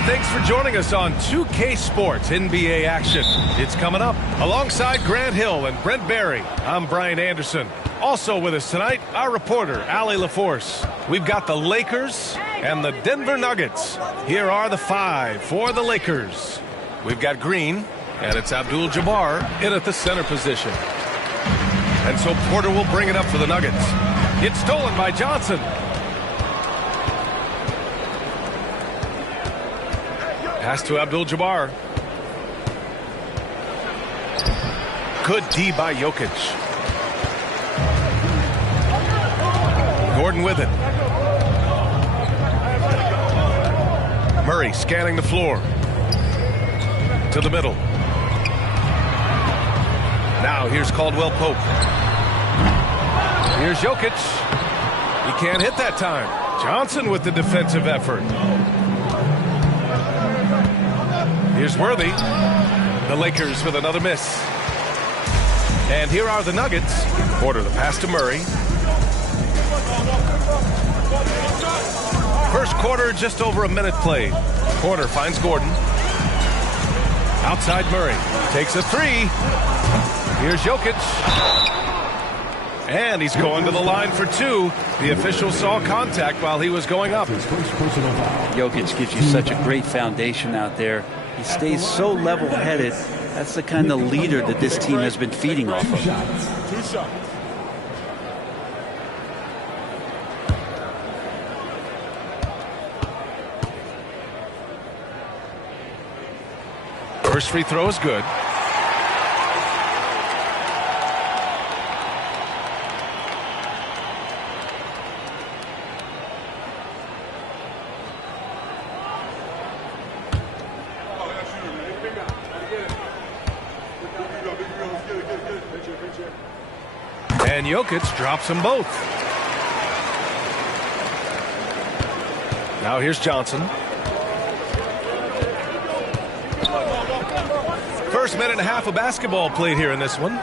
and thanks for joining us on 2K Sports NBA action. It's coming up. Alongside Grant Hill and Brent Barry, I'm Brian Anderson. Also with us tonight, our reporter, Allie LaForce. We've got the Lakers and the Denver Nuggets. Here are the five for the Lakers. We've got Green, and it's Abdul-Jabbar in at the center position. And so Porter will bring it up for the Nuggets. It's stolen by Johnson. Pass to Abdul-Jabbar. Good D by Jokić. Gordon with it. Murray scanning the floor. To the middle. Now here's Caldwell-Pope. Here's Jokić. He can't hit that time. Johnson with the defensive effort. Here's Worthy. The Lakers with another miss. And here are the Nuggets. Porter the pass to Murray. First quarter, just over a minute played. Porter finds Gordon. Outside Murray. Takes a three. Here's Jokić. And he's going to the line for two. The official saw contact while he was going up. Jokić gives you such a great foundation out there. He stays so level-headed. That's the kind of leader that this team has been feeding off of. First free throw is good. And Jokić drops them both. Now here's Johnson. First minute and a half of basketball played here in this one. And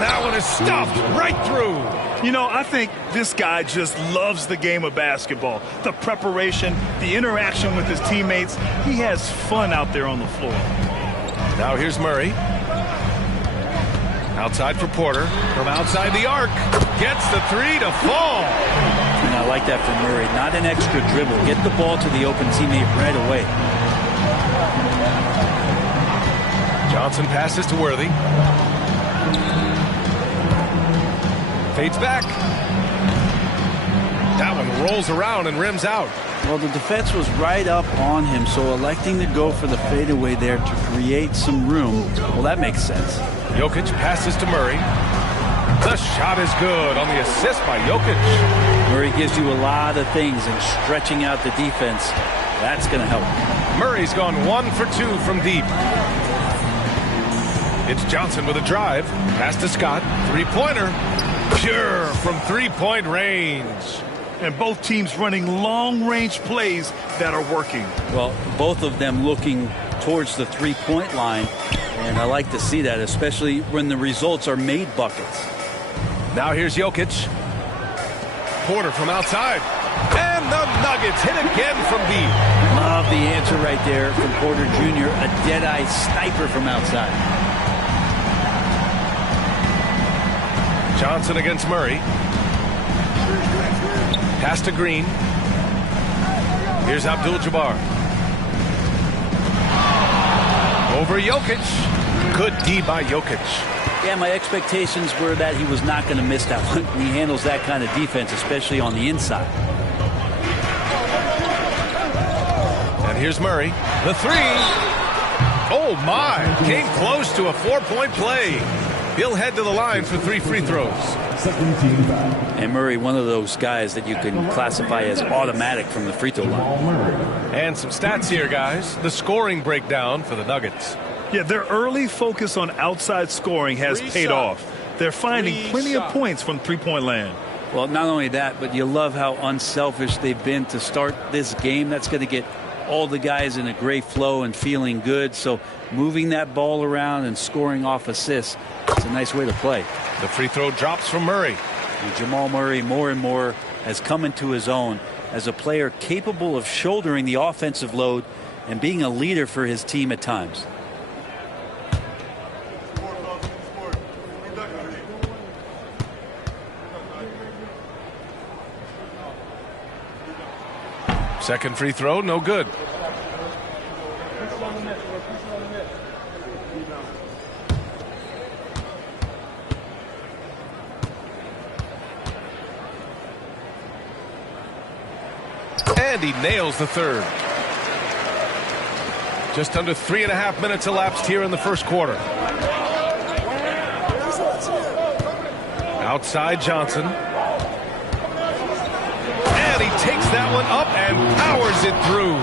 that one is stuffed right through. You know, I think this guy just loves the game of basketball. The preparation, the interaction with his teammates. He has fun out there on the floor. Now here's Murray. Outside for Porter. From outside the arc. Gets the three to fall. And I like that from Murray. Not an extra dribble. Get the ball to the open teammate right away. Johnson passes to Worthy. Fades back. That one rolls around and rims out. Well, the defense was right up on him, so electing to go for the fadeaway there to create some room, well, that makes sense. Jokić passes to Murray. The shot is good on the assist by Jokić. Murray gives you a lot of things, and stretching out the defense, that's going to help. Murray's gone 1 for 2 from deep. It's Johnson with a drive. Pass to Scott. Three-pointer. Pure from three-point range. And both teams running long-range plays that are working. Well, both of them looking towards the three-point line. And I like to see that, especially when the results are made buckets. Now here's Jokić. Porter from outside. And the Nuggets hit again from deep. Love the answer right there from Porter Jr. A dead-eye sniper from outside. Johnson against Murray. Pass to Green. Here's Abdul-Jabbar. Over Jokić. Good D by Jokić. Yeah, my expectations were that he was not going to miss that one. He handles that kind of defense, especially on the inside. And here's Murray. The three. Oh, my. Came close to a four-point play. He'll head to the line for 3 free throws. And Murray, one of those guys that you can classify as automatic from the free throw line. And some stats here, guys. The scoring breakdown for the Nuggets. Yeah, their early focus on outside scoring has paid off. They're finding plenty of points from three-point land. Well, not only that, but you love how unselfish they've been to start this game. That's going to get all the guys in a great flow and feeling good. So moving that ball around and scoring off assists, it's a nice way to play. The free throw drops from Murray. And Jamal Murray more and more has come into his own. as a player capable of shouldering the offensive load and being a leader for his team at times. Second free throw, no good. And he nails the third. Just under 3.5 minutes elapsed here in the first quarter. Outside Johnson. And he takes that one up and powers it through.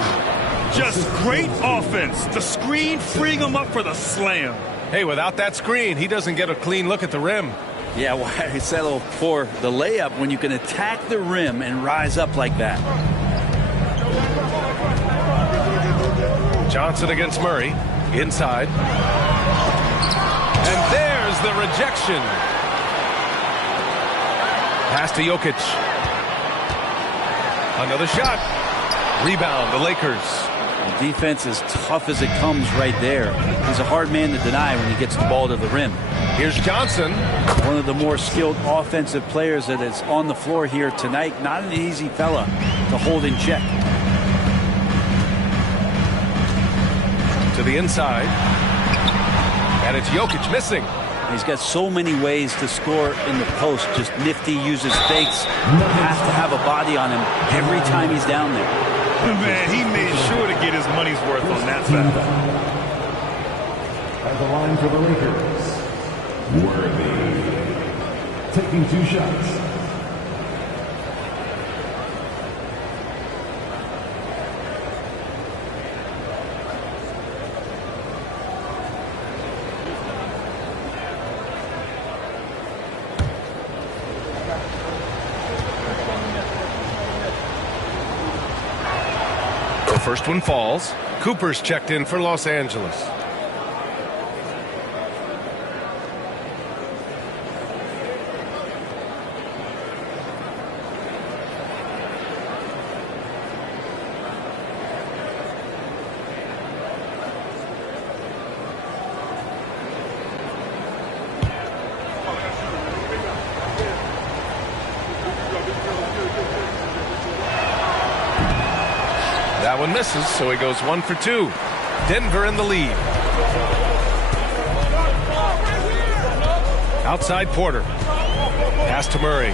Just great offense. The screen freeing him up for the slam. Hey, without that screen, he doesn't get a clean look at the rim. Yeah, why settle for the layup when you can attack the rim and rise up like that? Johnson against Murray. Inside. And there's the rejection. Pass to Jokić. Another shot. Rebound, the Lakers. The defense is tough as it comes right there. He's a hard man to deny when he gets the ball to the rim. Here's Johnson. One of the more skilled offensive players that is on the floor here tonight. Not an easy fella to hold in check. To the inside. And it's Jokić missing. He's got so many ways to score in the post. Just nifty, uses fakes. Has to have a body on him every time he's down there. Man, he made sure to get his money's worth on that foul. At the line for the Lakers, Worthy, taking 2 shots. First one falls. Cooper's checked in for Los Angeles. That one misses, so he goes 1 for 2. Denver in the lead. Outside Porter. Pass to Murray.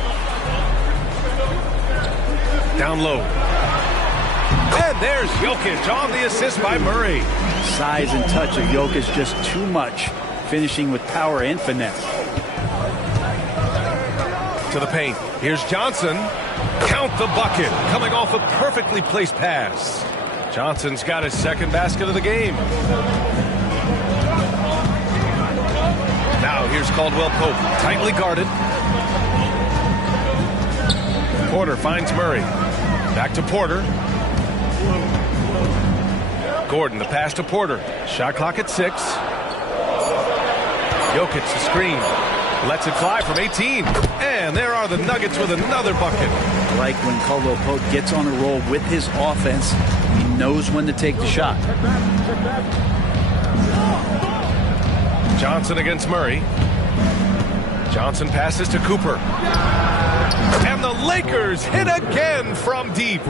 Down low. And there's Jokić on the assist by Murray. Size and touch of Jokić just too much. Finishing with power and finesse. To the paint. Here's Johnson. Count the bucket. Coming off a perfectly placed pass. Johnson's got his second basket of the game. Now here's Caldwell-Pope. Tightly guarded. Porter finds Murray. Back to Porter. Gordon, the pass to Porter. Shot clock at 6. Jokić, the screen. Lets it fly from 18. And there are the Nuggets with another bucket. Like when Caldwell-Pope gets on a roll with his offense, he knows when to take the shot. Johnson against Murray. Johnson passes to Cooper. And the Lakers hit again from deep.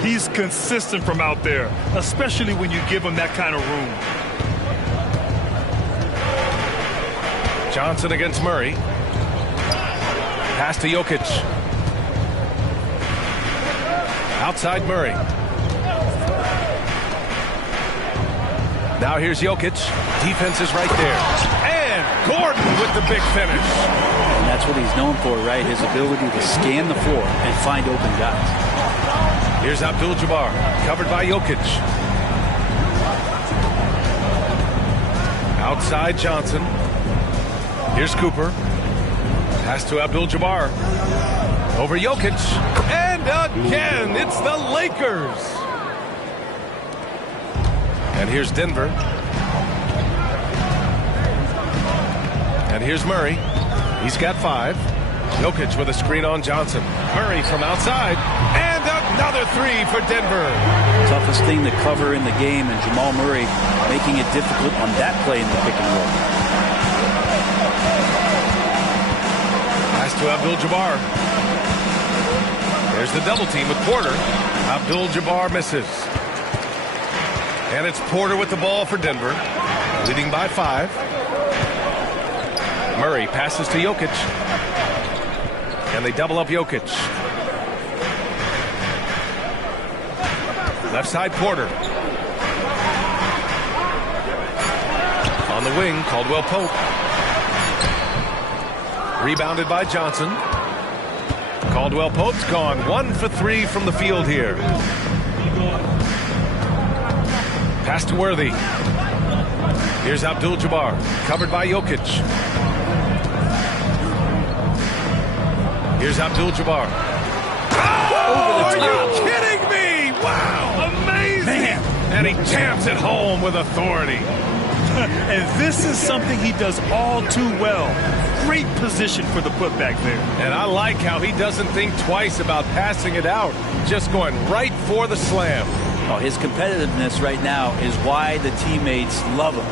He's consistent from out there, especially when you give him that kind of room. Johnson against Murray. Pass to Jokić. Outside Murray. Now here's Jokić. Defense is right there. And Gordon with the big finish. And that's what he's known for, right? His ability to scan the floor and find open guys. Here's Abdul-Jabbar. Covered by Jokić. Outside Johnson. Here's Cooper. Pass to Abdul-Jabbar. Over Jokić. And again, it's the Lakers. And here's Denver. And here's Murray. He's got 5. Jokić with a screen on Johnson. Murray from outside. And Another three for Denver. Toughest thing to cover in the game, and Jamal Murray making it difficult on that play in the pick and roll. Pass to Abdul-Jabbar. There's the double team with Porter. Abdul-Jabbar misses. And it's Porter with the ball for Denver, leading by 5. Murray passes to Jokić. And they double up Jokić. Left side, Porter. On the wing, Caldwell-Pope. Rebounded by Johnson. Caldwell-Pope's gone 1 for 3 from the field here. Pass to Worthy. Here's Abdul-Jabbar, covered by Jokić. Here's Abdul-Jabbar. Oh, are you kidding me? Wow, amazing. Man. And he jams it home with authority. And this is something he does all too well. Great position for the putback there. And I like how he doesn't think twice about passing it out, just going right for the slam. Oh, his competitiveness right now is why the teammates love him.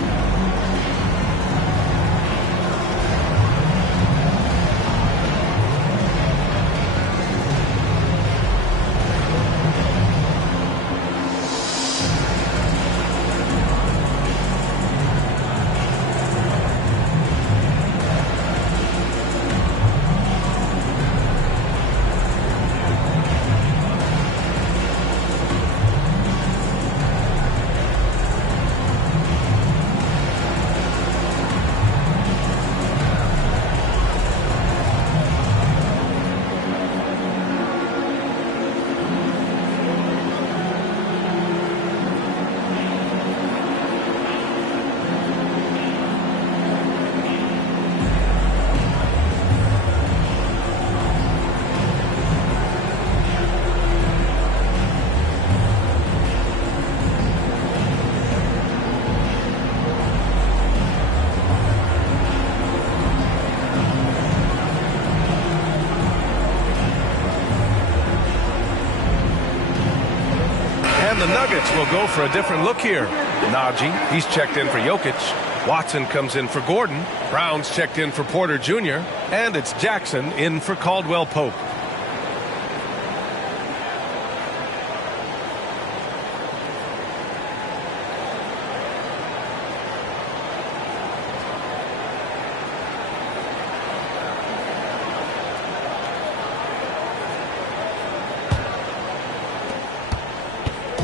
The Nuggets will go for a different look here. Najee, he's checked in for Jokić. Watson comes in for Gordon. Brown's checked in for Porter Jr. And it's Jackson in for Caldwell-Pope.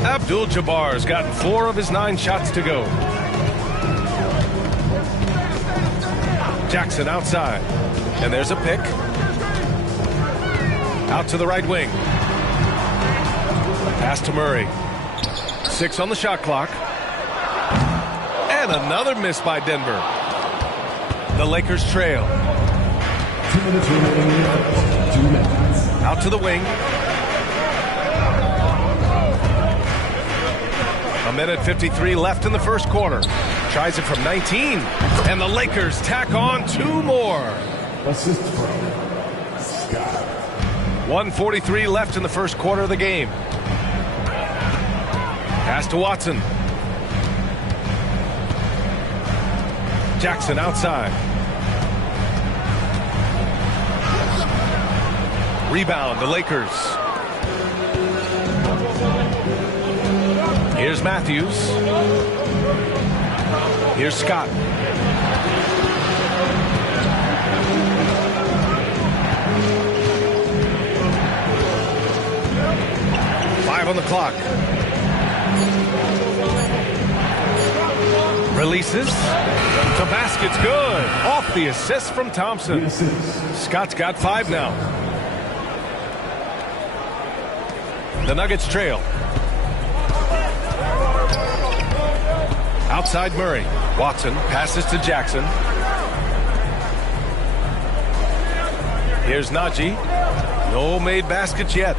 Abdul-Jabbar's gotten 4 of his 9 shots to go. Jackson outside. And there's a pick. Out to the right wing. Pass to Murray. 6 on the shot clock. And another miss by Denver. The Lakers trail. 2 minutes remaining. 2 minutes. Out to the wing. A minute 53 left in the first quarter. Tries it from 19. And the Lakers tack on 2 more. Assist from Scott. 1:43 left in the first quarter of the game. Pass to Watson. Jackson outside. Rebound, the Lakers. Here's Matthews. Here's Scott. On the clock. Releases. The basket's good. Off the assist from Thompson. Scott's got 5 now. The Nuggets trail. Outside Murray. Watson passes to Jackson. Here's Najee. No made baskets yet.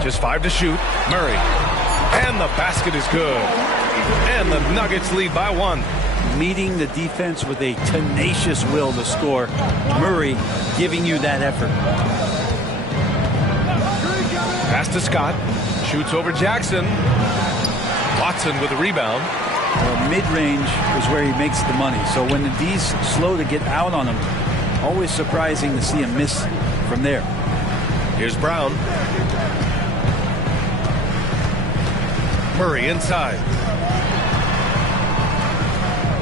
Just 5 to shoot. Murray. And the basket is good. And the Nuggets lead by 1. Meeting the defense with a tenacious will to score. Murray giving you that effort. Pass to Scott. Shoots over Jackson. Watson with a rebound. Well, mid-range is where he makes the money. So when the D's slow to get out on him, always surprising to see him miss from there. Here's Brown. Murray inside.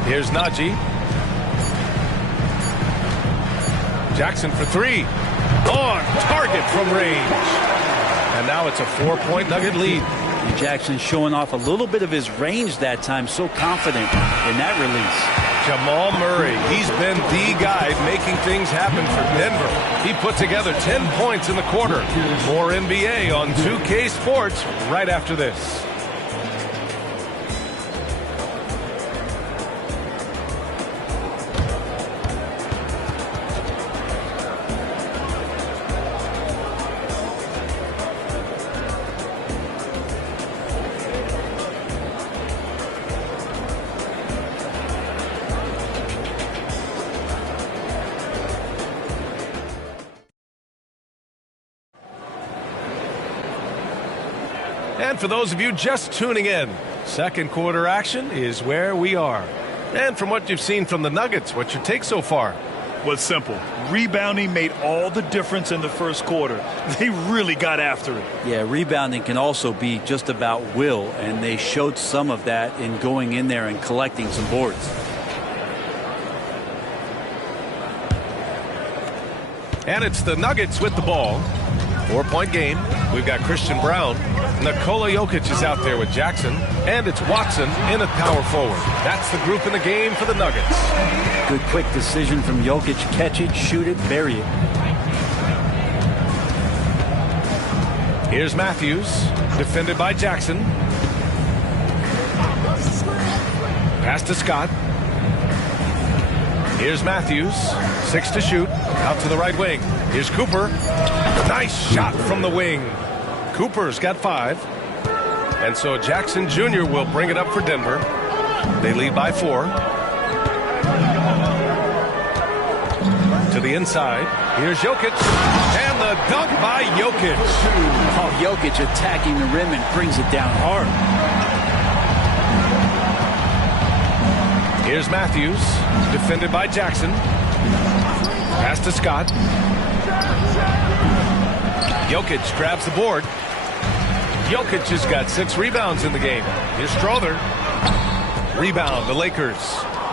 Here's Najee. Jackson for three. On target from range. And now it's a 4-point Nugget lead. And Jackson showing off a little bit of his range that time. So confident in that release. Jamal Murray, he's been the guy making things happen for Denver. He put together 10 points in the quarter. More NBA on 2K Sports right after this. And for those of you just tuning in, second quarter action is where we are. And from what you've seen from the Nuggets, what's your take so far? Well, it's simple. Rebounding made all the difference in the first quarter. They really got after it. Yeah, rebounding can also be just about will, and they showed some of that in going in there and collecting some boards. And it's the Nuggets with the ball. 4-point game. We've got Christian Brown. Nikola Jokić is out there with Jackson. And it's Watson in at power forward. That's the group in the game for the Nuggets. Good quick decision from Jokić. Catch it, shoot it, bury it. Here's Matthews. Defended by Jackson. Pass to Scott. Here's Matthews. 6 to shoot. Out to the right wing. Here's Cooper. Nice shot from the wing. Cooper's got 5. And so Jackson Jr. will bring it up for Denver. They lead by 4. To the inside. Here's Jokić. And the dunk by Jokić. Oh, Jokić attacking the rim and brings it down hard. Here's Matthews. Defended by Jackson. Pass to Scott. Jokić grabs the board. Jokić has got 6 rebounds in the game. Here's Strother. Rebound, the Lakers.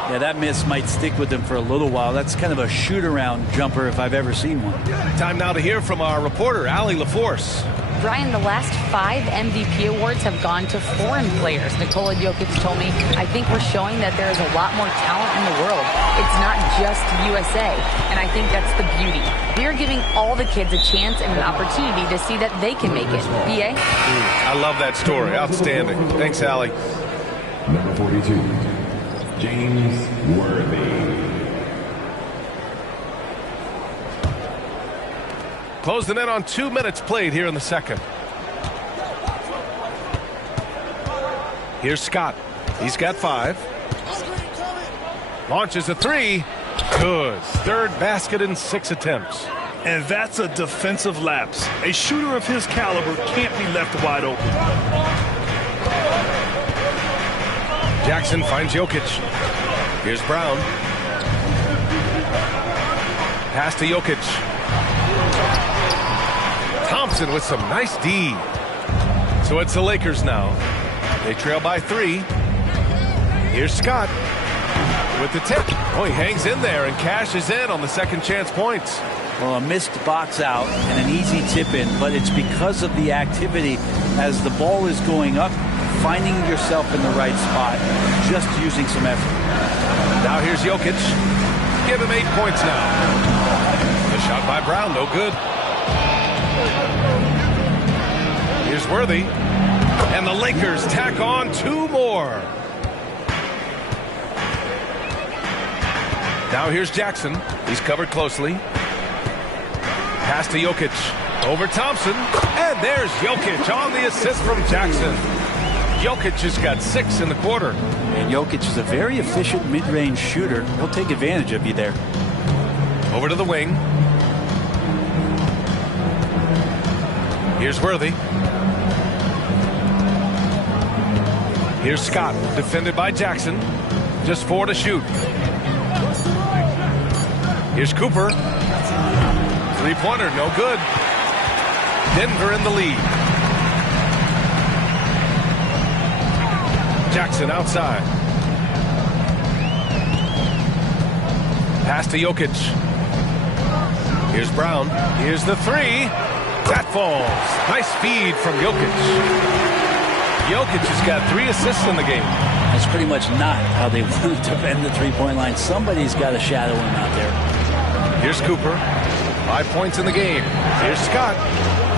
Yeah, that miss might stick with them for a little while. That's kind of a shoot-around jumper if I've ever seen one. Time now to hear from our reporter, Allie LaForce. Brian, the last 5 MVP awards have gone to foreign players. Nikola Jokić told me, I think we're showing that there is a lot more talent in the world. It's not just USA, and I think that's the beauty. We are giving all the kids a chance and an opportunity to see that they can make it. B.A.? I love that story. Outstanding. Thanks, Allie. Number 42, James Worthy. Close the net on 2 minutes played here in the second. Here's Scott. He's got 5. Launches a 3. Good. Third basket in 6 attempts. And that's a defensive lapse. A shooter of his caliber can't be left wide open. Jackson finds Jokić. Here's Brown. Pass to Jokić. Thompson with some nice D. So it's the Lakers now. They trail by 3. Here's Scott with the tip. Oh, he hangs in there and cashes in on the second chance points. Well, a missed box out and an easy tip in, but it's because of the activity as the ball is going up, finding yourself in the right spot, just using some effort. Now here's Jokić. Give him 8 points now. The shot by Brown, no good. Here's Worthy. And the Lakers tack on 2 more. Now here's Jackson. He's covered closely. Pass to Jokić. Over Thompson. And there's Jokić on the assist from Jackson. Jokić has got 6 in the quarter. And Jokić is a very efficient mid-range shooter. He'll take advantage of you there. Over to the wing. Here's Worthy. Here's Scott, defended by Jackson. Just 4 to shoot. Here's Cooper. Three-pointer, no good. Denver in the lead. Jackson outside. Pass to Jokić. Here's Brown. Here's the three. That falls. Nice feed from Jokić. Jokić has got 3 assists in the game. That's pretty much not how they want to defend the three-point line. Somebody's got to shadow him out there. Here's Cooper. 5 points in the game. Here's Scott.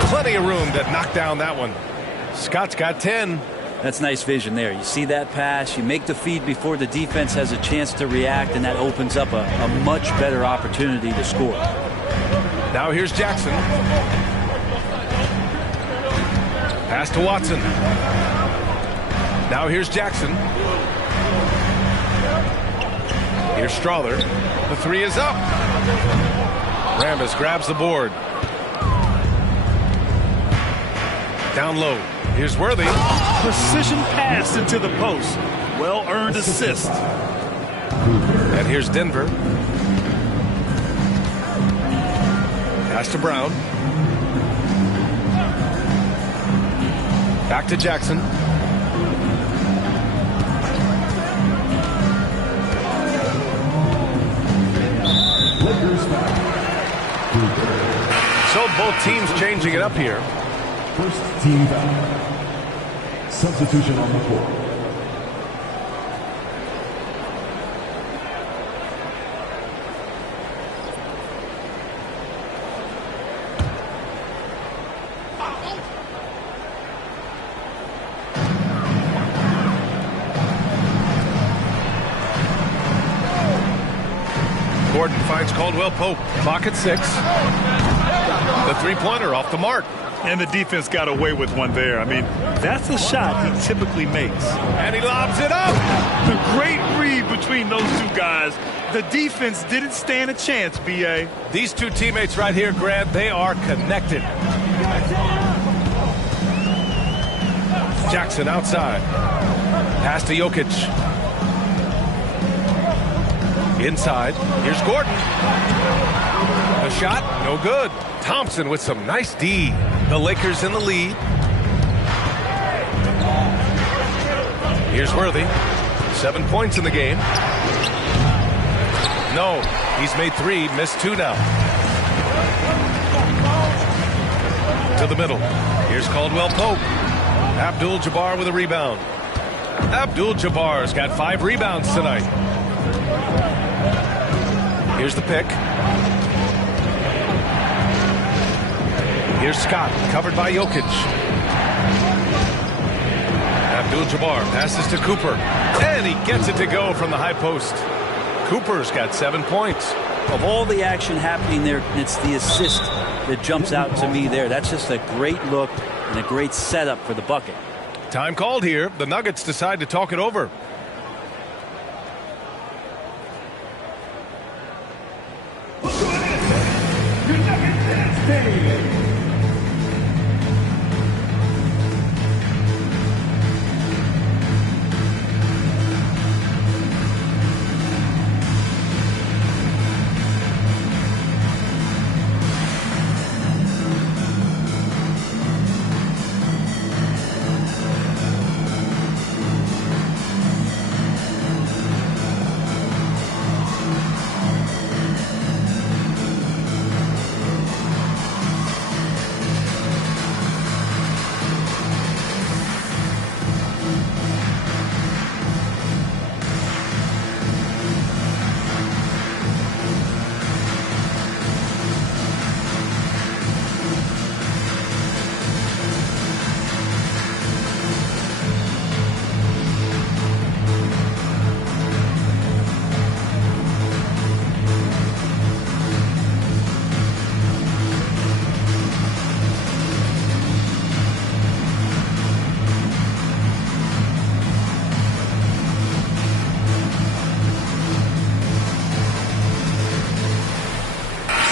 Plenty of room to knock down that one. Scott's got 10. That's nice vision there. You see that pass, you make the feed before the defense has a chance to react, and that opens up a much better opportunity to score. Now here's Jackson. Pass to Watson. Now here's Jackson. Here's Strawther. The three is up. Rambis grabs the board. Down low. Here's Worthy. Precision pass into the post. Well-earned assist. And here's Denver. Pass to Brown. Back to Jackson. So both teams changing it up here. First team foul. Substitution on the court. Gordon finds Caldwell-Pope. Clock at 6. The three-pointer off the mark. And the defense got away with one there. I mean, that's a shot he typically makes. And he lobs it up. The great read between those two guys. The defense didn't stand a chance, B.A. These two teammates right here, Grant, they are connected. Jackson outside. Pass to Jokić. Inside. Here's Gordon. The shot, no good. Thompson with some nice D. The Lakers in the lead. Here's Worthy. 7 points in the game. No, he's made 3, missed 2 now. To the middle. Here's Caldwell-Pope. Abdul-Jabbar with a rebound. Abdul-Jabbar's got 5 rebounds tonight. Here's the pick. Here's Scott, covered by Jokić. Abdul-Jabbar passes to Cooper. And he gets it to go from the high post. Cooper's got 7 points. Of all the action happening there, it's the assist that jumps out to me there. That's just a great look and a great setup for the bucket. Time called here. The Nuggets decide to talk it over.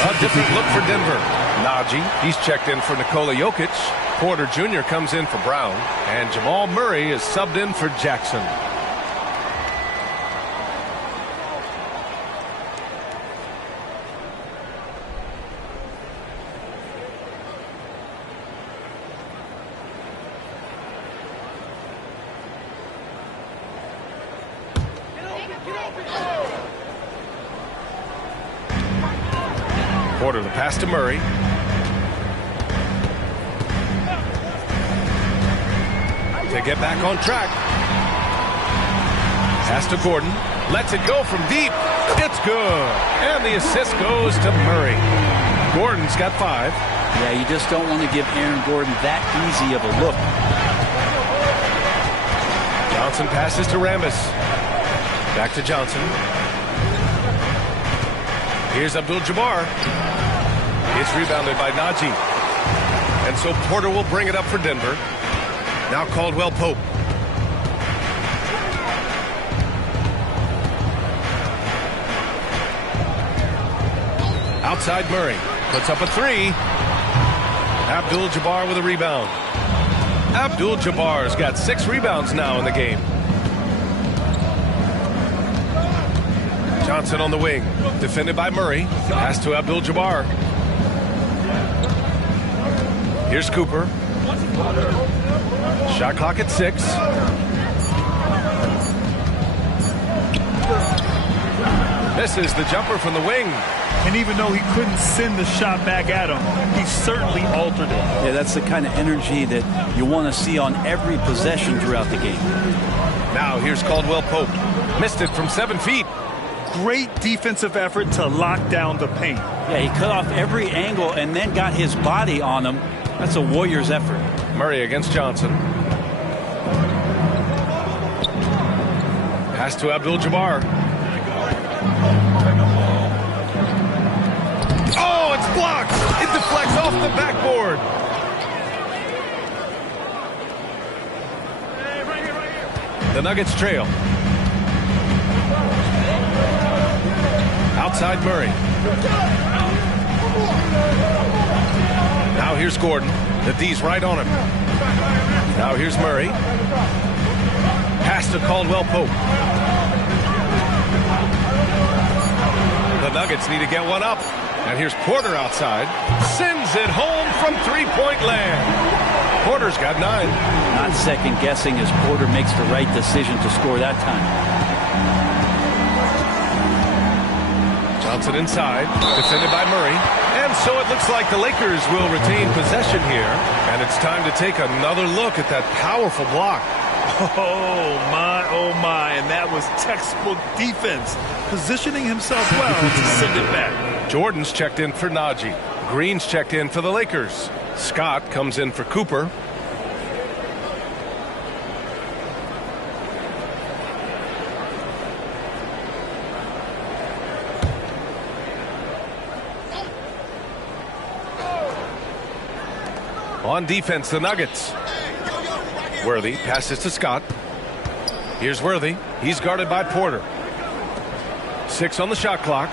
A different look for Denver. Najee, he's checked in for Nikola Jokić. Porter Jr. comes in for Brown. And Jamal Murray is subbed in for Jackson. Porter the pass to Murray. To get back on track. Pass to Gordon. Lets it go from deep. It's good. And the assist goes to Murray. Gordon's got 5. Yeah, you just don't want to give Aaron Gordon that easy of a look. Johnson passes to Rambis. Back to Johnson. Here's Abdul-Jabbar. It's rebounded by Najee. And so Porter will bring it up for Denver. Now Caldwell-Pope. Outside Murray. Puts up a 3. Abdul-Jabbar with a rebound. Abdul-Jabbar's got 6 rebounds now in the game. Johnson on the wing. Defended by Murray. Pass to Abdul-Jabbar. Here's Cooper. Shot clock at 6. Misses the jumper from the wing. And even though he couldn't send the shot back at him, he certainly altered it. Yeah, that's the kind of energy that you want to see on every possession throughout the game. Now here's Caldwell-Pope. Missed it from 7 feet. Great defensive effort to lock down the paint. Yeah, he cut off every angle and then got his body on him. That's a Warriors effort. Murray against Johnson. Pass to Abdul-Jabbar. Oh, it's blocked. It deflects off the backboard. The Nuggets trail. Outside Murray. Now here's Gordon. The D's right on him. Now here's Murray. Pass to Caldwell-Pope. The Nuggets need to get one up. And here's Porter outside. Sends it home from three-point land. Porter's got 9. Not second guessing as Porter makes the right decision to score that time. Johnson inside, defended by Murray. And so it looks like the Lakers will retain possession here. And it's time to take another look at that powerful block. Oh, my. And that was textbook defense. Positioning himself well to send it back. Jordan's checked in for Najee. Green's checked in for the Lakers. Scott comes in for Cooper. On defense, the Nuggets. Worthy passes to Scott. Here's Worthy. He's guarded by Porter. 6 on the shot clock.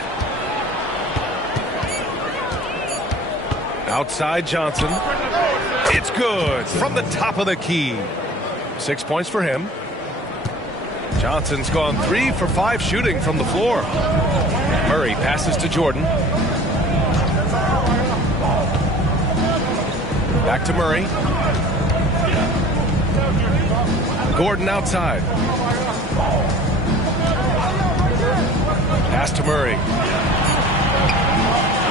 Outside Johnson. It's good from the top of the key. 6 points for him. Johnson's gone 3 for 5 shooting from the floor. Murray passes to Jordan. Back to Murray. Gordon outside. Pass to Murray.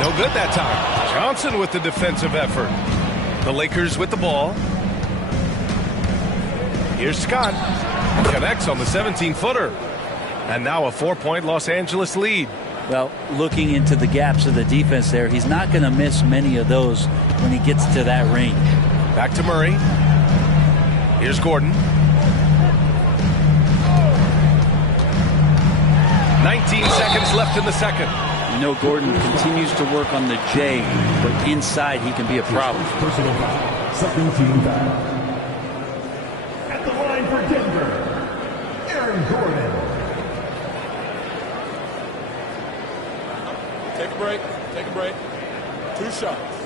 No good that time. Johnson with the defensive effort. The Lakers with the ball. Here's Scott. Connects on the 17-footer. And now a 4-point Los Angeles lead. Well, looking into the gaps of the defense there, he's not going to miss many of those when he gets to that range. Back to Murray. Here's Gordon. 19 seconds left in the second. You know, Gordon continues to work on the J, but inside he can be a problem. Personal foul. Second team foul. At the line for Denver, Aaron Gordon. Take a break. 2 shots.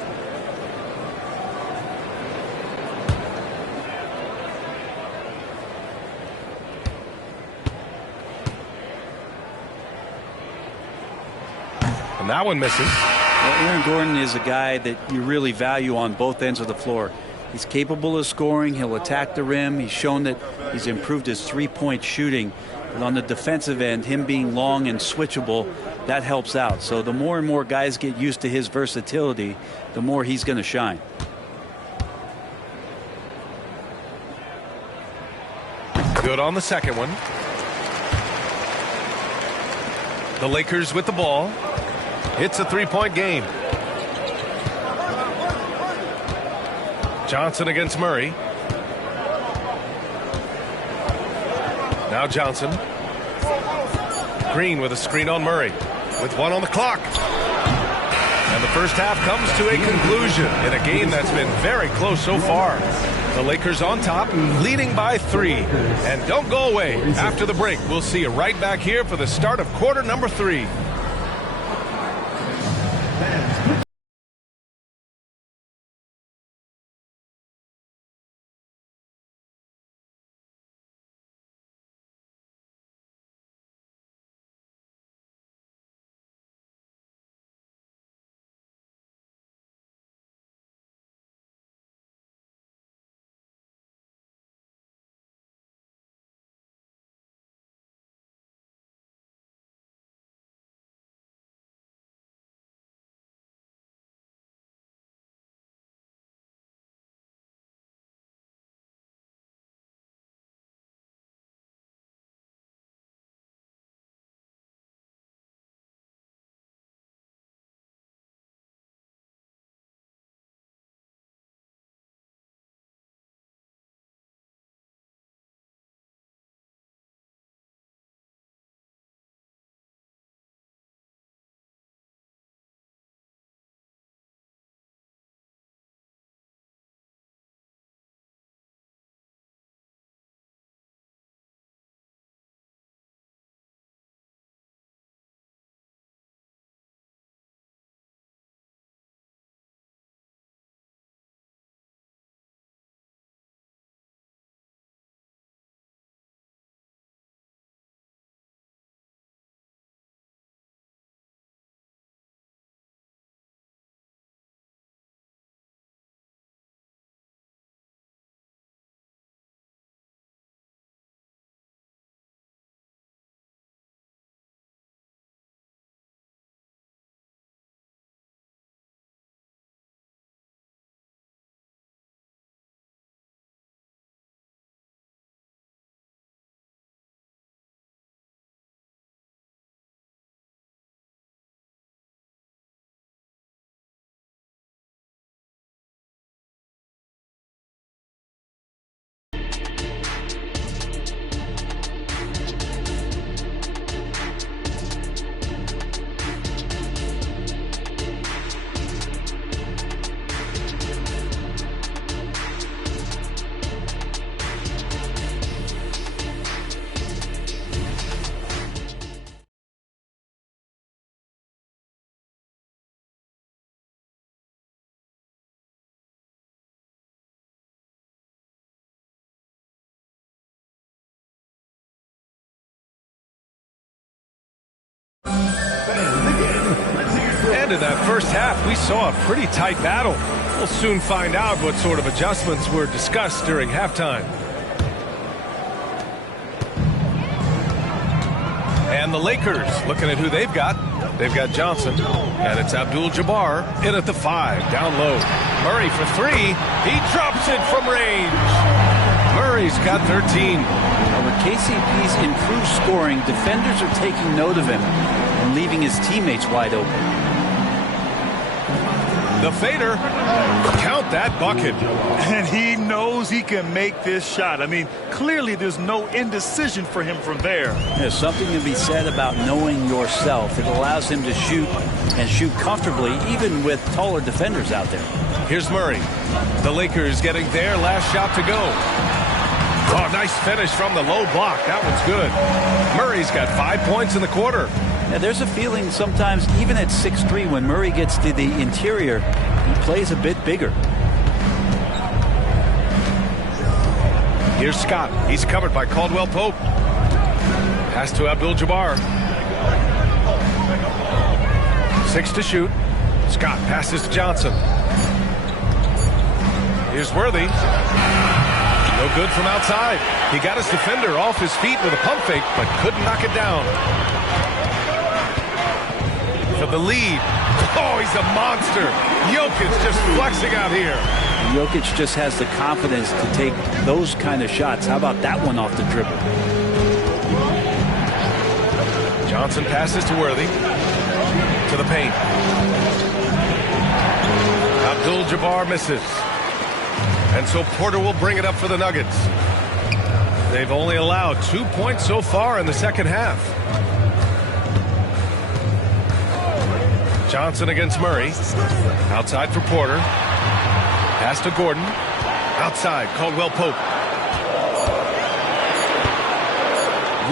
And that one misses. Well, Aaron Gordon is a guy that you really value on both ends of the floor. He's capable of scoring. He'll attack the rim. He's shown that he's improved his three-point shooting. And on the defensive end, him being long and switchable, that helps out. So the more and more guys get used to his versatility, the more he's going to shine. Good on the second one. The Lakers with the ball. It's a three-point game. Johnson against Murray. Now Johnson. Green with a screen on Murray. With one on the clock. And the first half comes to a conclusion in a game that's been very close so far. The Lakers on top, leading by 3. And don't go away. After the break, we'll see you right back here for the start of quarter number 3. And in that first half, we saw a pretty tight battle. We'll soon find out what sort of adjustments were discussed during halftime. And the Lakers, looking at who they've got. They've got Johnson, and it's Abdul-Jabbar in at the 5, down low. Murray for 3. He drops it from range. Murray's got 13. Now with KCP's improved scoring, defenders are taking note of him and leaving his teammates wide open. The fader, count that bucket. And he knows he can make this shot. I mean, clearly there's no indecision for him from there. There's something to be said about knowing yourself. It allows him to shoot and shoot comfortably, even with taller defenders out there. Here's Murray. The Lakers getting their last shot to go. Oh, nice finish from the low block. That one's good. Murray's got 5 points in the quarter. Yeah, there's a feeling sometimes, even at 6'3", when Murray gets to the interior, he plays a bit bigger. Here's Scott. He's covered by Caldwell-Pope. Pass to Abdul-Jabbar. 6 to shoot. Scott passes to Johnson. Here's Worthy. No good from outside. He got his defender off his feet with a pump fake, but couldn't knock it down. For the lead. Oh, he's a monster. Jokić just flexing out here. Jokić just has the confidence to take those kind of shots. How about that one off the dribble? Johnson passes to Worthy. To the paint. Abdul-Jabbar misses. And so Porter will bring it up for the Nuggets. They've only allowed 2 points so far in the second half. Johnson against Murray. Outside for Porter. Pass to Gordon. Outside, Caldwell-Pope.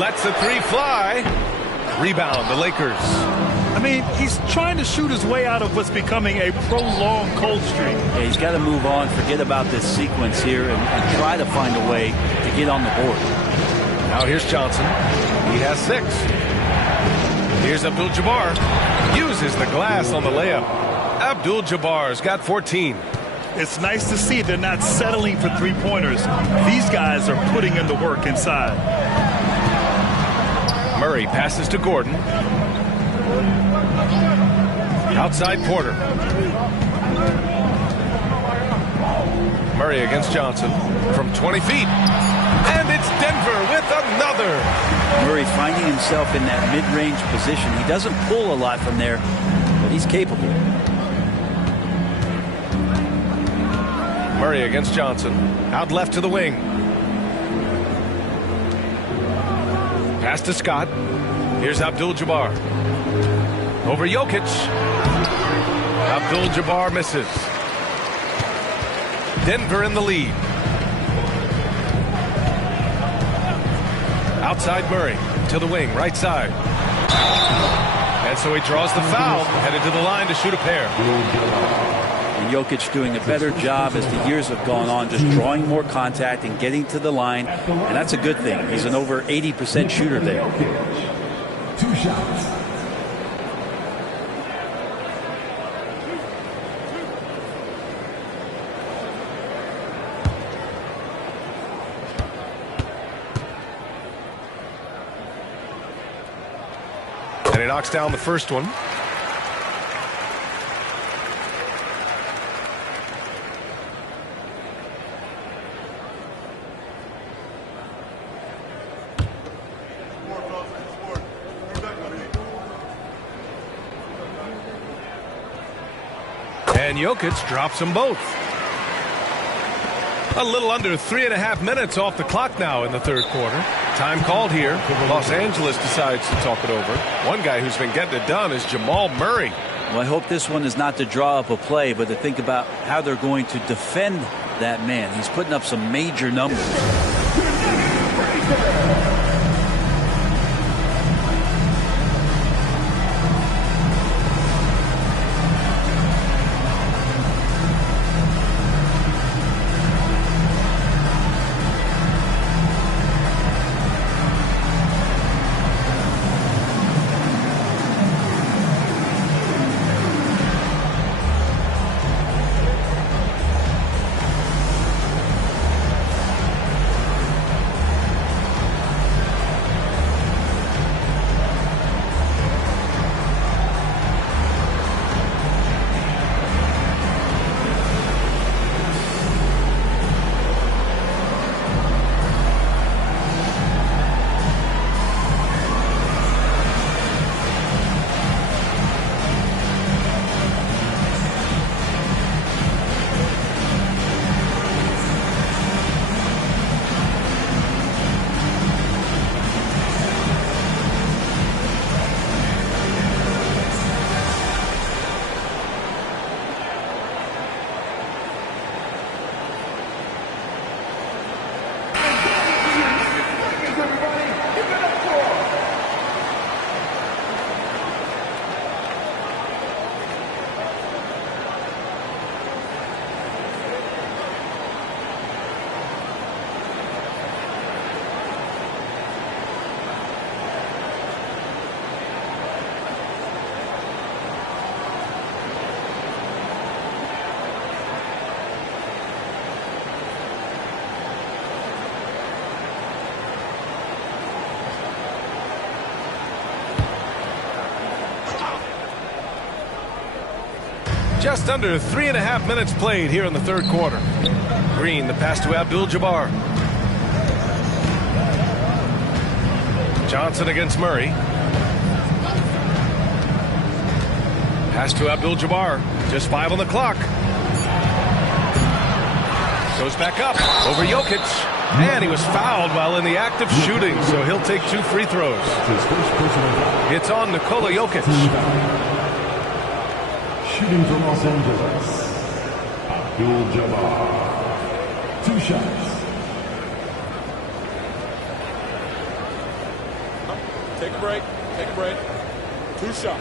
Lets the three fly. Rebound, the Lakers. I mean, he's trying to shoot his way out of what's becoming a prolonged cold streak. Yeah, he's got to move on, forget about this sequence here, and try to find a way to get on the board. Now here's Johnson. He has 6. Here's Abdul-Jabbar. Uses the glass on the layup. Abdul-Jabbar's got 14. It's nice to see they're not settling for three-pointers. These guys are putting in the work inside. Murray passes to Gordon. Outside Porter. Murray against Johnson from 20 feet. And it's Denver with another. Murray finding himself in that mid-range position. He doesn't pull a lot from there, but he's capable. Murray against Johnson. Out left to the wing. Pass to Scott. Here's Abdul-Jabbar. Over Jokić. Abdul-Jabbar misses. Denver in the lead. Outside Murray to the wing, right side. And so he draws the foul, headed to the line to shoot a pair. And Jokić doing a better job as the years have gone on, just drawing more contact and getting to the line. And that's a good thing. He's an over 80% shooter there. 2 shots. And he knocks down the first one. And Jokić drops them both. A little under 3.5 minutes off the clock now in the third quarter. Time called here. Los Angeles decides to talk it over. One guy who's been getting it done is Jamal Murray. Well, I hope this one is not to draw up a play, but to think about how they're going to defend that man. He's putting up some major numbers. Just under 3.5 minutes played here in the third quarter. Green, the pass to Abdul-Jabbar. Johnson against Murray. Pass to Abdul-Jabbar. Just 5 on the clock. Goes back up over Jokić. And he was fouled while in the act of shooting, so he'll take 2 free throws. It's on Nikola Jokić. Shooting from Los Angeles, Abdul-Jabbar. 2 shots. Take a break. Take a break. 2 shots.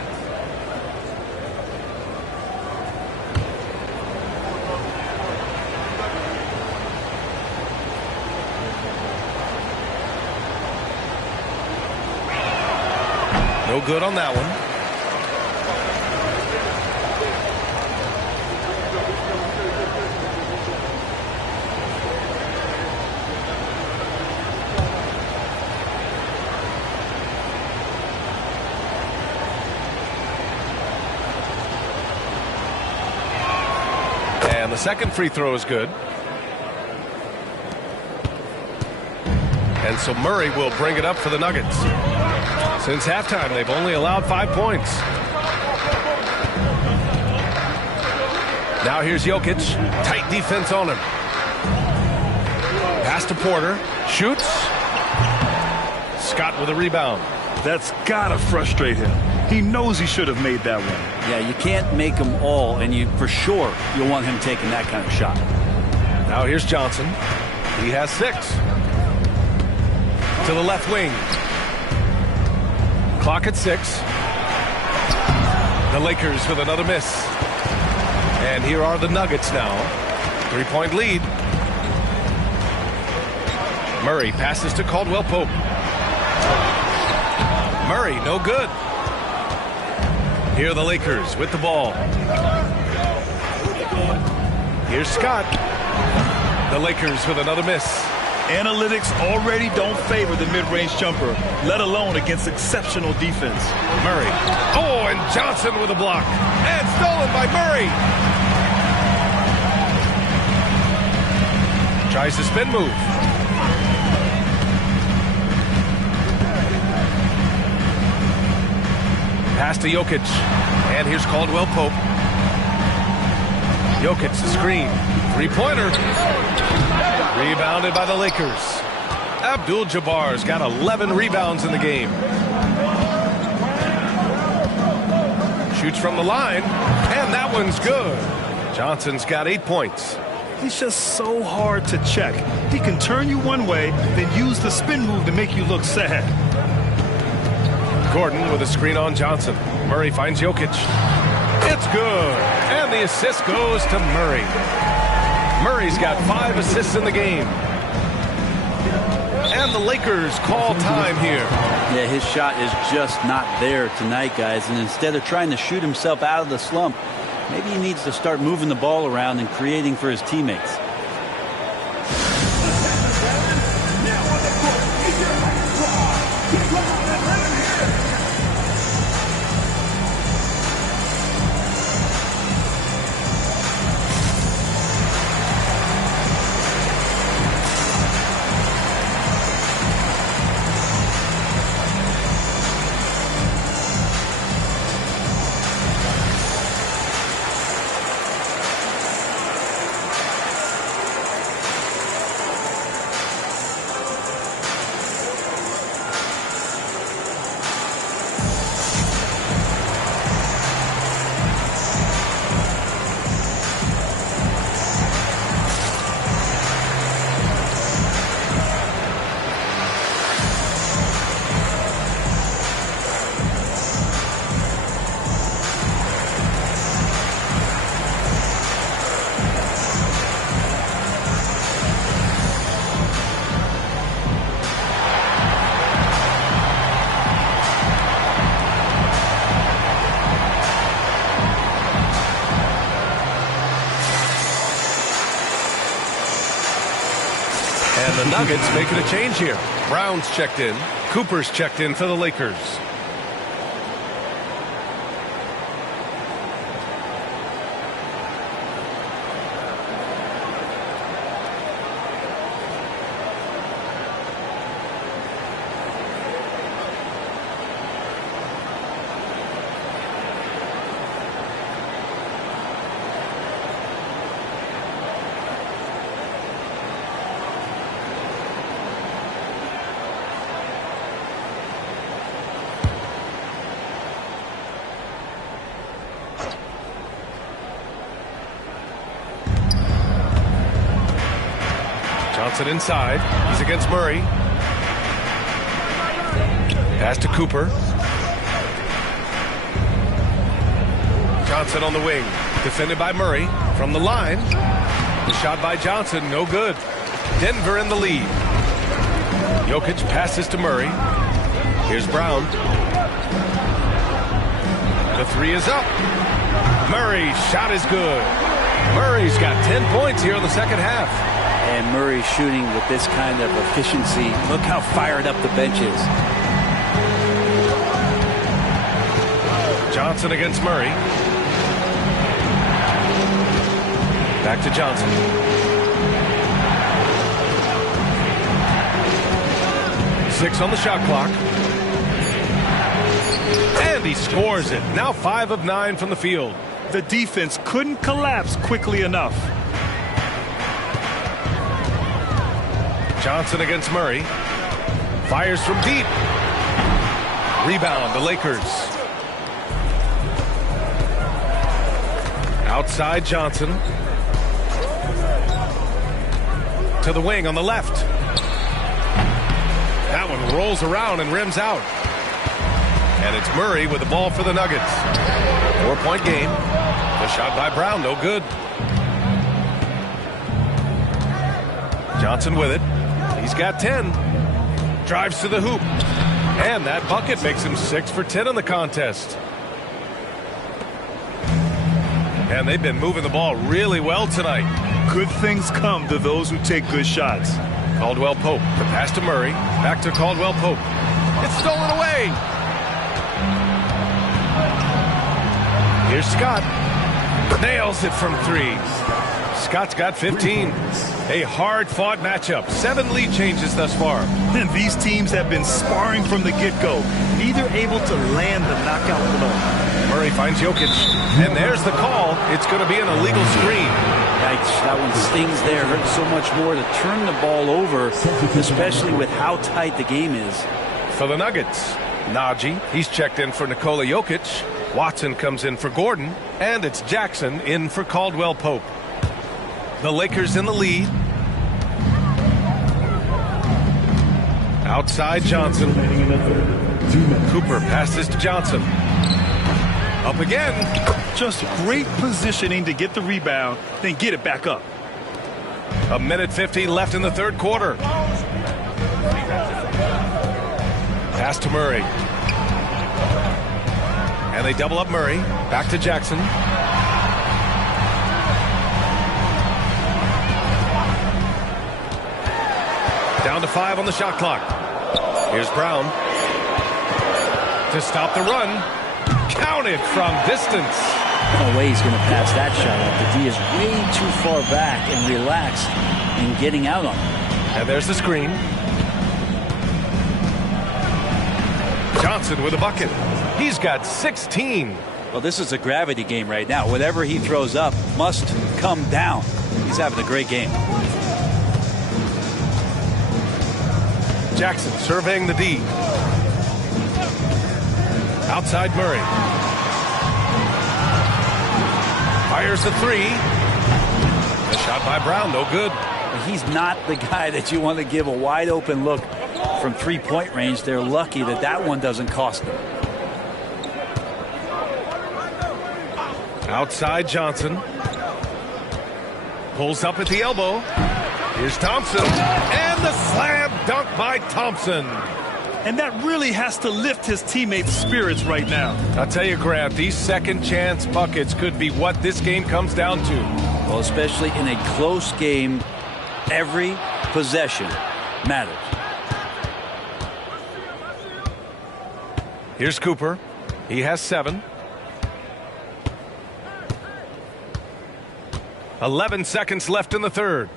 No good on that one. And the second free throw is good. And so Murray will bring it up for the Nuggets. Since halftime, they've only allowed 5 points. Now here's Jokić. Tight defense on him. Pass to Porter. Shoots. Scott with a rebound. That's gotta frustrate him. He knows he should have made that one. Yeah, you can't make them all, and you for sure you'll want him taking that kind of shot. Now here's Johnson. He has 6. To the left wing. Clock at 6. The Lakers with another miss. And here are the Nuggets now. 3-point lead. Murray passes to Caldwell-Pope. Murray, no good. Here are the Lakers with the ball. Here's Scott. The Lakers with another miss. Analytics already don't favor the mid-range jumper, let alone against exceptional defense. Murray. Oh, and Johnson with a block. And stolen by Murray. Tries the spin move. Pass to Jokić. And here's Caldwell-Pope. Jokić, the screen. 3-pointer. Rebounded by the Lakers. Abdul-Jabbar's got 11 rebounds in the game. Shoots from the line, and that one's good. Johnson's got 8 points. He's just so hard to check. He can turn you one way, then use the spin move to make you look sad. Gordon with a screen on Johnson. Murray finds Jokić. It's good, and the assist goes to Murray. Murray's got 5 assists in the game. And the Lakers call time here. Yeah, his shot is just not there tonight, guys. And instead of trying to shoot himself out of the slump, maybe he needs to start moving the ball around and creating for his teammates. And the Nuggets making a change here. Brown's checked in. Cooper's checked in for the Lakers. Johnson inside. He's against Murray. Pass to Cooper. Johnson on the wing. Defended by Murray. From the line. The shot by Johnson, no good. Denver in the lead. Jokić passes to Murray. Here's Brown. The three is up. Murray's shot is good. Murray's got 10 points here in the second half. And Murray shooting with this kind of efficiency. Look how fired up the bench is. Johnson against Murray. Back to Johnson. Six on the shot clock. And he scores it. Now 5 of 9 from the field. The defense couldn't collapse quickly enough. Johnson against Murray. Fires from deep. Rebound, the Lakers. Outside Johnson. To the wing on the left. That one rolls around and rims out. And it's Murray with the ball for the Nuggets. 4-point game. The shot by Brown, no good. Johnson with it. He's got 10. Drives to the hoop. And that bucket makes him 6 for 10 in the contest. And they've been moving the ball really well tonight. Good things come to those who take good shots. Caldwell-Pope. The pass to Murray. Back to Caldwell-Pope. It's stolen away. Here's Scott. Nails it from 3. Scott's got 15. A hard-fought matchup. 7 lead changes thus far. And these teams have been sparring from the get-go. Neither able to land the knockout blow. Murray finds Jokić. And there's the call. It's going to be an illegal screen. Yikes, that one stings there. Hurts so much more to turn the ball over, especially with how tight the game is. For the Nuggets, Najee. He's checked in for Nikola Jokić. Watson comes in for Gordon. And it's Jackson in for Caldwell-Pope. The Lakers in the lead. Outside Johnson. Cooper passes to Johnson. Up again. Just great positioning to get the rebound, then get it back up. 1:50 left in the third quarter. Pass to Murray. And they double up Murray. Back to Jackson. Down to 5 on the shot clock. Here's Brown. To stop the run. Counted from distance. No way he's going to pass that shot up. The D is way too far back and relaxed in getting out on him. And there's the screen. Johnson with a bucket. He's got 16. Well, this is a gravity game right now. Whatever he throws up must come down. He's having a great game. Jackson surveying the D. Outside Murray. Fires the 3. The shot by Brown, no good. He's not the guy that you want to give a wide open look from 3-point range. They're lucky that that one doesn't cost them. Outside Johnson. Pulls up at the elbow. Here's Thompson. And the slam dunk by Thompson. And that really has to lift his teammates' spirits right now. I'll tell you, Grant, these second chance buckets could be what this game comes down to. Well, especially in a close game, every possession matters. Here's Cooper. He has 7. 11 seconds left in the third.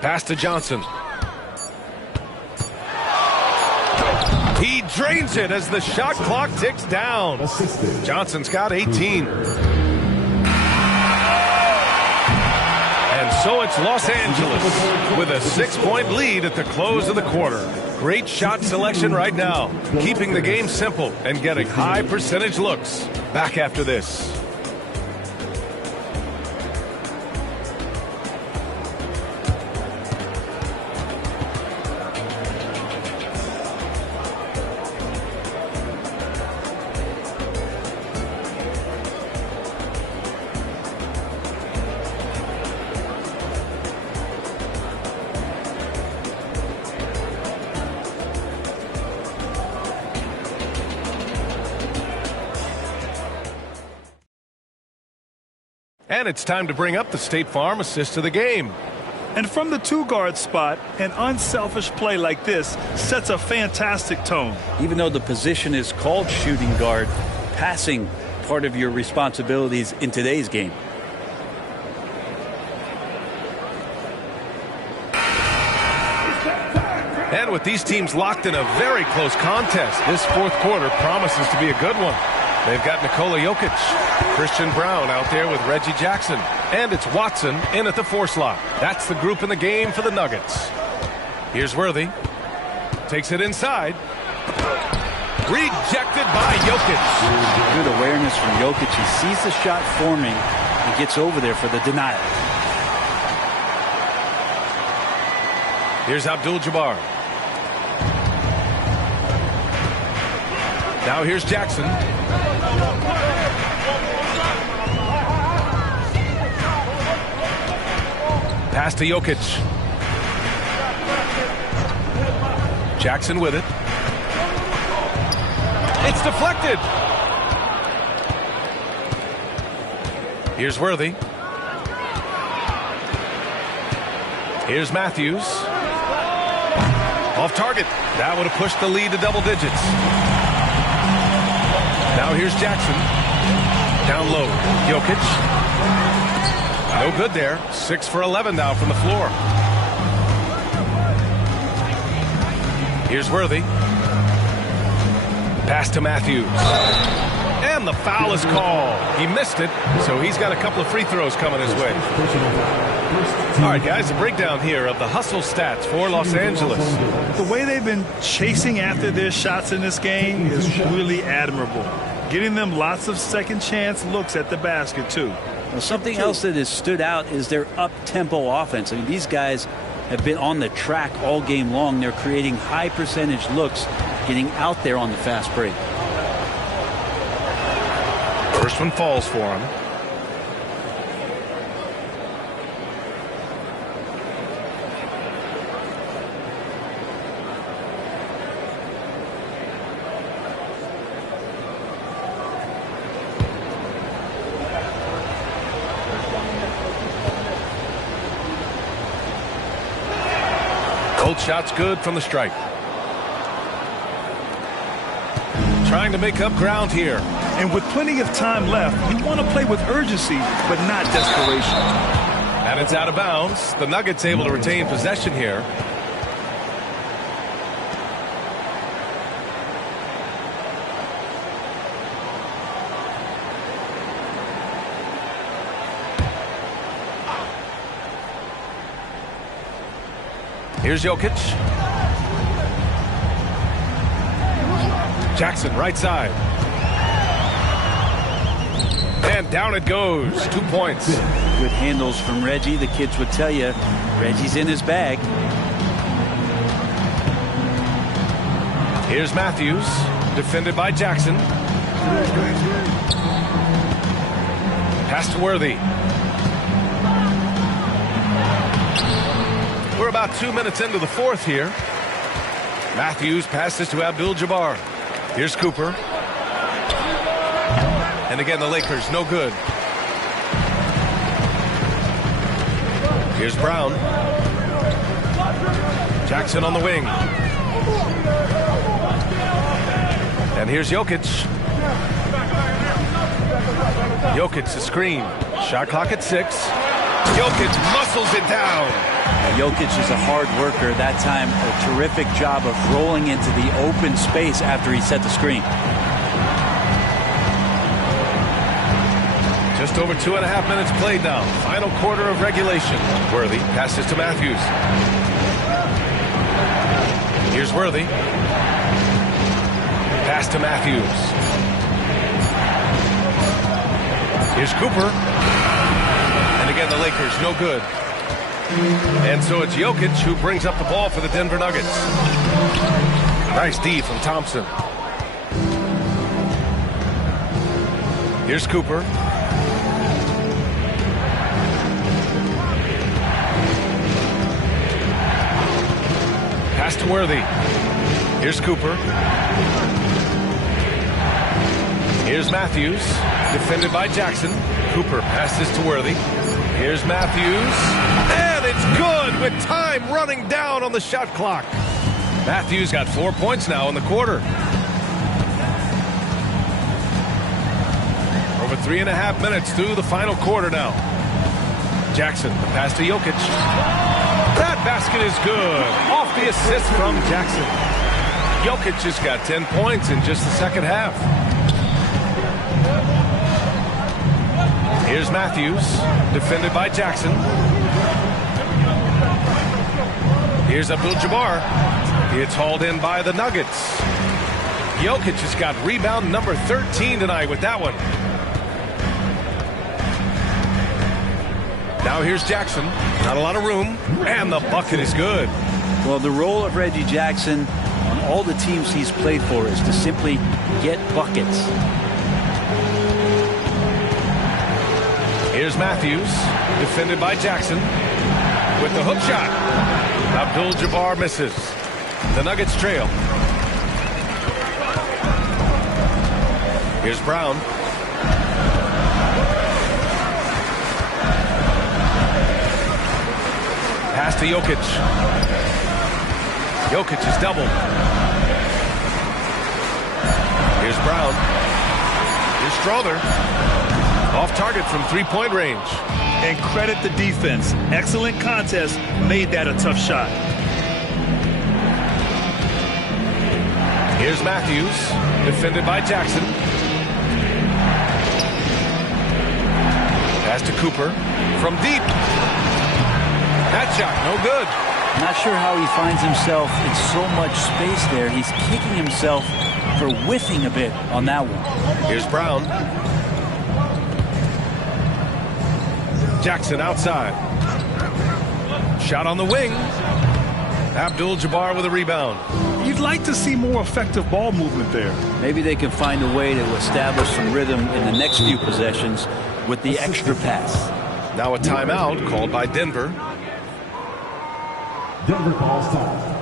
Pass to Johnson. He drains it as the shot clock ticks down. Johnson's got 18. And so it's Los Angeles with a 6-point lead at the close of the quarter. Great shot selection right now, keeping the game simple and getting high percentage looks. Back after this. And it's time to bring up the State Farm assist of the game. And from the two-guard spot, an unselfish play like this sets a fantastic tone. Even though the position is called shooting guard, passing part of your responsibilities in today's game. And with these teams locked in a very close contest, this fourth quarter promises to be a good one. They've got Nikola Jokić, Christian Brown out there with Reggie Jackson, and it's Watson in at the 4 slot. That's the group in the game for the Nuggets. Here's Worthy. Takes it inside. Rejected by Jokić. Good awareness from Jokić. He sees the shot forming and gets over there for the denial. Here's Abdul-Jabbar. Now here's Jackson. Pass to Jokić. Jackson with it. It's deflected. Here's Worthy. Here's Matthews. Off target. That would have pushed the lead to double digits. Now here's Jackson. Down low. Jokić. No good there. 6 for 11 now from the floor. Here's Worthy. Pass to Matthews. And the foul is called. He missed it, so he's got a couple of free throws coming his way. All right, guys, a breakdown here of the hustle stats for Los Angeles. The way they've been chasing after their shots in this game is really admirable. Getting them lots of second chance looks at the basket, too. Well, something else that has stood out is their up-tempo offense. I mean, these guys have been on the track all game long. They're creating high percentage looks, getting out there on the fast break. First one falls for him. Both shots good from the stripe. Trying to make up ground here. And with plenty of time left, you want to play with urgency, but not desperation. And it's out of bounds. The Nuggets able to retain possession here. Here's Jokić. Jackson, right side. And down it goes. 2 points. Good handles from Reggie. The kids would tell you Reggie's in his bag. Here's Matthews. Defended by Jackson. Pass to Worthy. We're about 2 minutes into the fourth here. Matthews passes to Abdul-Jabbar. Here's Cooper. And again, the Lakers, no good. Here's Brown. Jackson on the wing. And here's Jokić. Jokić, the screen. Shot clock at 6. Jokić muscles it down. Jokić is a hard worker. That time, a terrific job of rolling into the open space after he set the screen. Just over 2.5 minutes played now. Final quarter of regulation. Worthy passes to Matthews. Here's Worthy. Pass to Matthews. Here's Cooper. And again, the Lakers, no good. And so it's Jokić who brings up the ball for the Denver Nuggets. Nice D from Thompson. Here's Cooper. Pass to Worthy. Here's Cooper. Here's Matthews, defended by Jackson. Cooper passes to Worthy. Here's Matthews, and it's good with time running down on the shot clock. Matthews got 4 points now in the quarter. Over 3.5 minutes through the final quarter now. Jackson, the pass to Jokić. That basket is good. Off the assist from Jackson. Jokić just got 10 points in just the second half. Here's Matthews, defended by Jackson. Here's Abdul-Jabbar. It's hauled in by the Nuggets. Jokić has got rebound number 13 tonight with that one. Now here's Jackson. Not a lot of room, and the bucket is good. Well, the role of Reggie Jackson on all the teams he's played for is to simply get buckets. Here's Matthews, defended by Jackson, with the hook shot. Abdul-Jabbar misses. The Nuggets trail. Here's Brown. Pass to Jokić. Jokić is doubled. Here's Brown. Here's Strother. Off target from three-point range. And credit the defense. Excellent contest. Made that a tough shot. Here's Matthews, defended by Jackson. Pass to Cooper from deep. That shot, no good. Not sure how he finds himself in so much space there. He's kicking himself for whiffing a bit on that one. Here's Brown. Jackson outside. Shot on the wing. Abdul-Jabbar with a rebound. You'd like to see more effective ball movement there. Maybe they can find a way to establish some rhythm in the next few possessions with the extra pass. Now a timeout called by Denver. Denver calls time.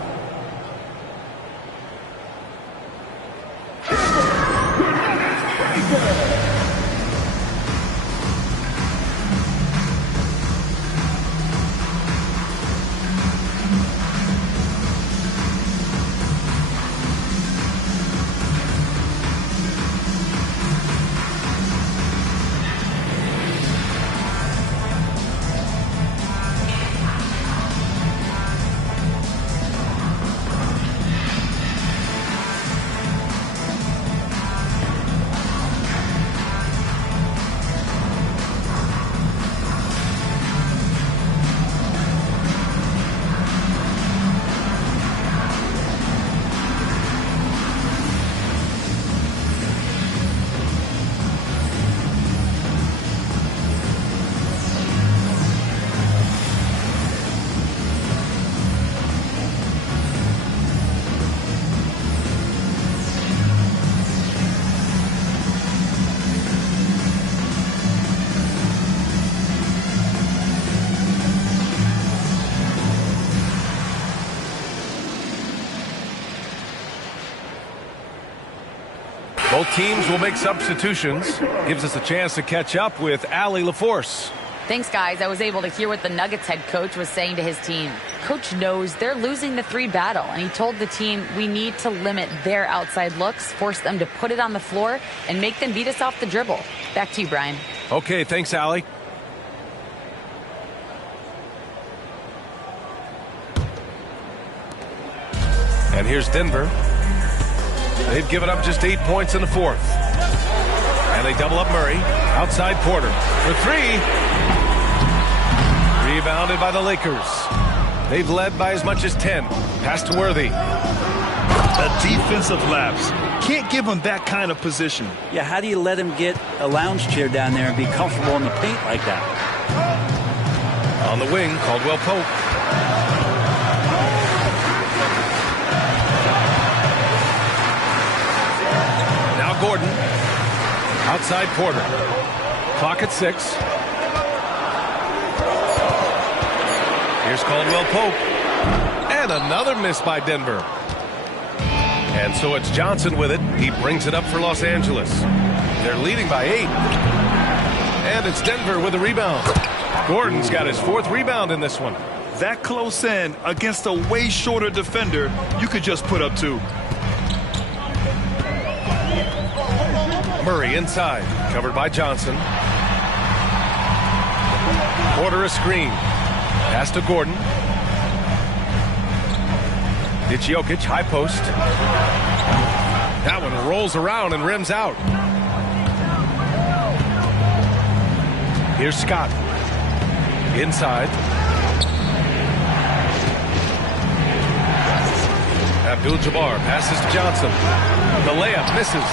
Both teams will make substitutions. Gives us a chance to catch up with Allie LaForce. Thanks, guys. I was able to hear what the Nuggets head coach was saying to his team. Coach knows they're losing the three battle, and he told the team we need to limit their outside looks, force them to put it on the floor, and make them beat us off the dribble. Back to you, Brian. Okay, thanks, Allie. And here's Denver. They've given up just 8 points in the fourth. And they double up Murray. Outside Porter for three. Rebounded by the Lakers. They've led by as much as 10. Pass to Worthy. A defensive lapse. Can't give him that kind of position. Yeah, how do you let him get a lounge chair down there and be comfortable in the paint like that? On the wing, Caldwell-Pope. Gordon, outside Porter. Clock at 6. Here's Caldwell-Pope. And another miss by Denver. And so it's Johnson with it. He brings it up for Los Angeles. They're leading by 8. And it's Denver with a rebound. Gordon's got his 4th rebound in this one. That close in against a way shorter defender, you could just put up 2. Murray inside, covered by Johnson. Order a screen. Pass to Gordon. It's Jokić, high post. That one rolls around and rims out. Here's Scott. Inside. Abdul-Jabbar passes to Johnson. The layup misses.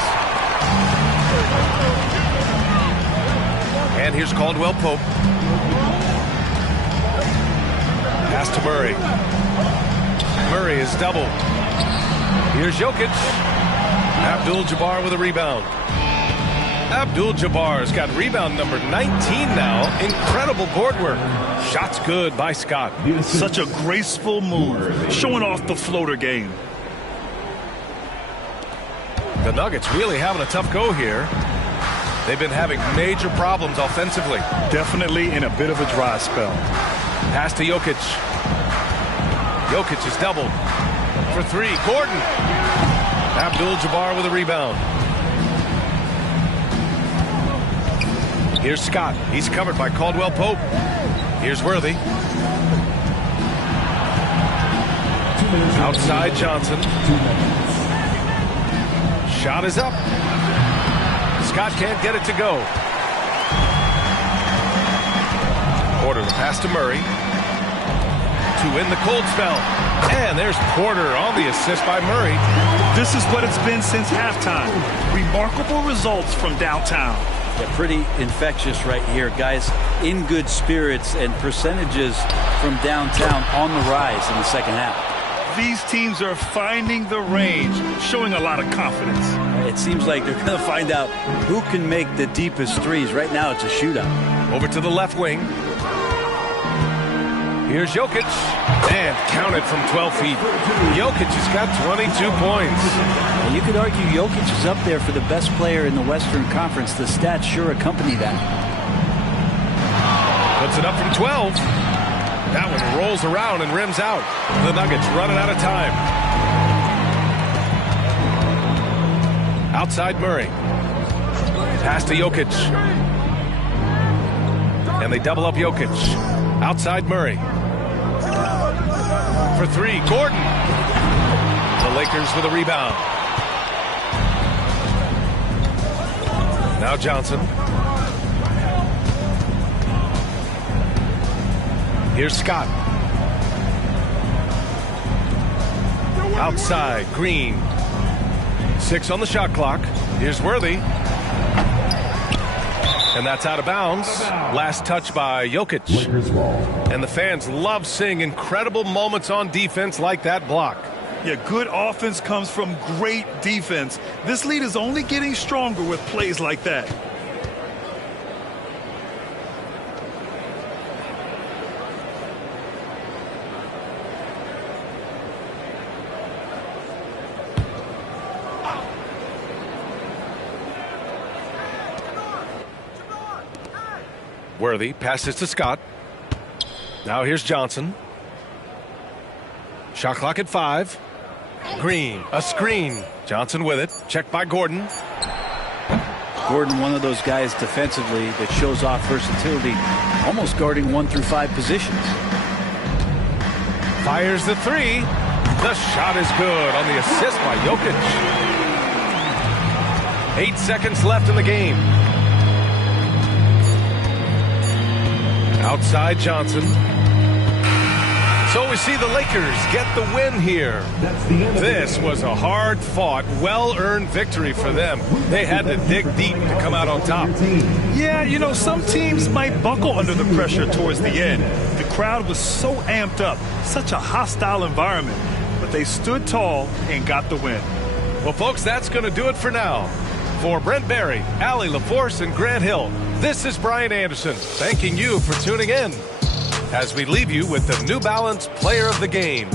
And here's Caldwell-Pope. Pass to Murray. Murray is doubled. Here's Jokić. Abdul-Jabbar with a rebound. Abdul-Jabbar's got rebound number 19 now. Incredible board work. Shots good by Scott. Such a graceful move, showing off the floater game. The Nuggets really having a tough go here. They've been having major problems offensively. Definitely in a bit of a dry spell. Pass to Jokić. Jokić is doubled. For 3, Gordon. Abdul-Jabbar with a rebound. Here's Scott. He's covered by Caldwell-Pope. Here's Worthy. Outside Johnson. Shot is up. Scott can't get it to go. Porter the pass to Murray. To win the cold spell. And there's Porter on the assist by Murray. This is what it's been since halftime. Remarkable results from downtown. Yeah, pretty infectious right here. Guys in good spirits and percentages from downtown on the rise in the second half. These teams are finding the range, showing a lot of confidence. It seems like they're going to find out who can make the deepest threes. Right now it's a shootout. Over to the left wing. Here's Jokić. And counted from 12 feet. Jokić has got 22 points. And you could argue Jokić is up there for the best player in the Western Conference. The stats sure accompany that. Puts it up from 12. That one rolls around and rims out. The Nuggets running out of time. Outside Murray. Pass to Jokić. And they double up Jokić. Outside Murray. For 3, Gordon. The Lakers with a rebound. Now Johnson. Here's Scott. Outside, Green. 6 on the shot clock. Here's Worthy. And that's out of bounds. Last touch by Jokić. And the fans love seeing incredible moments on defense like that block. Yeah, good offense comes from great defense. This lead is only getting stronger with plays like that. Worthy passes to Scott. Now here's Johnson. Shot clock at 5. Green, a screen. Johnson with it. Checked by Gordon. Gordon, one of those guys defensively that shows off versatility, almost guarding 1 through 5 positions. Fires the 3. The shot is good on the assist by Jokić. 8 seconds left in the game. Outside Johnson. So we see the Lakers get the win here. This was a hard-fought, well-earned victory for them. They had to dig deep to come out on top. Yeah, you know, some teams might buckle under the pressure towards the end. The crowd was so amped up, such a hostile environment. But they stood tall and got the win. Well, folks, that's going to do it for now. For Brent Barry, Allie LaForce, and Grant Hill, this is Brian Anderson thanking you for tuning in as we leave you with the New Balance Player of the Game.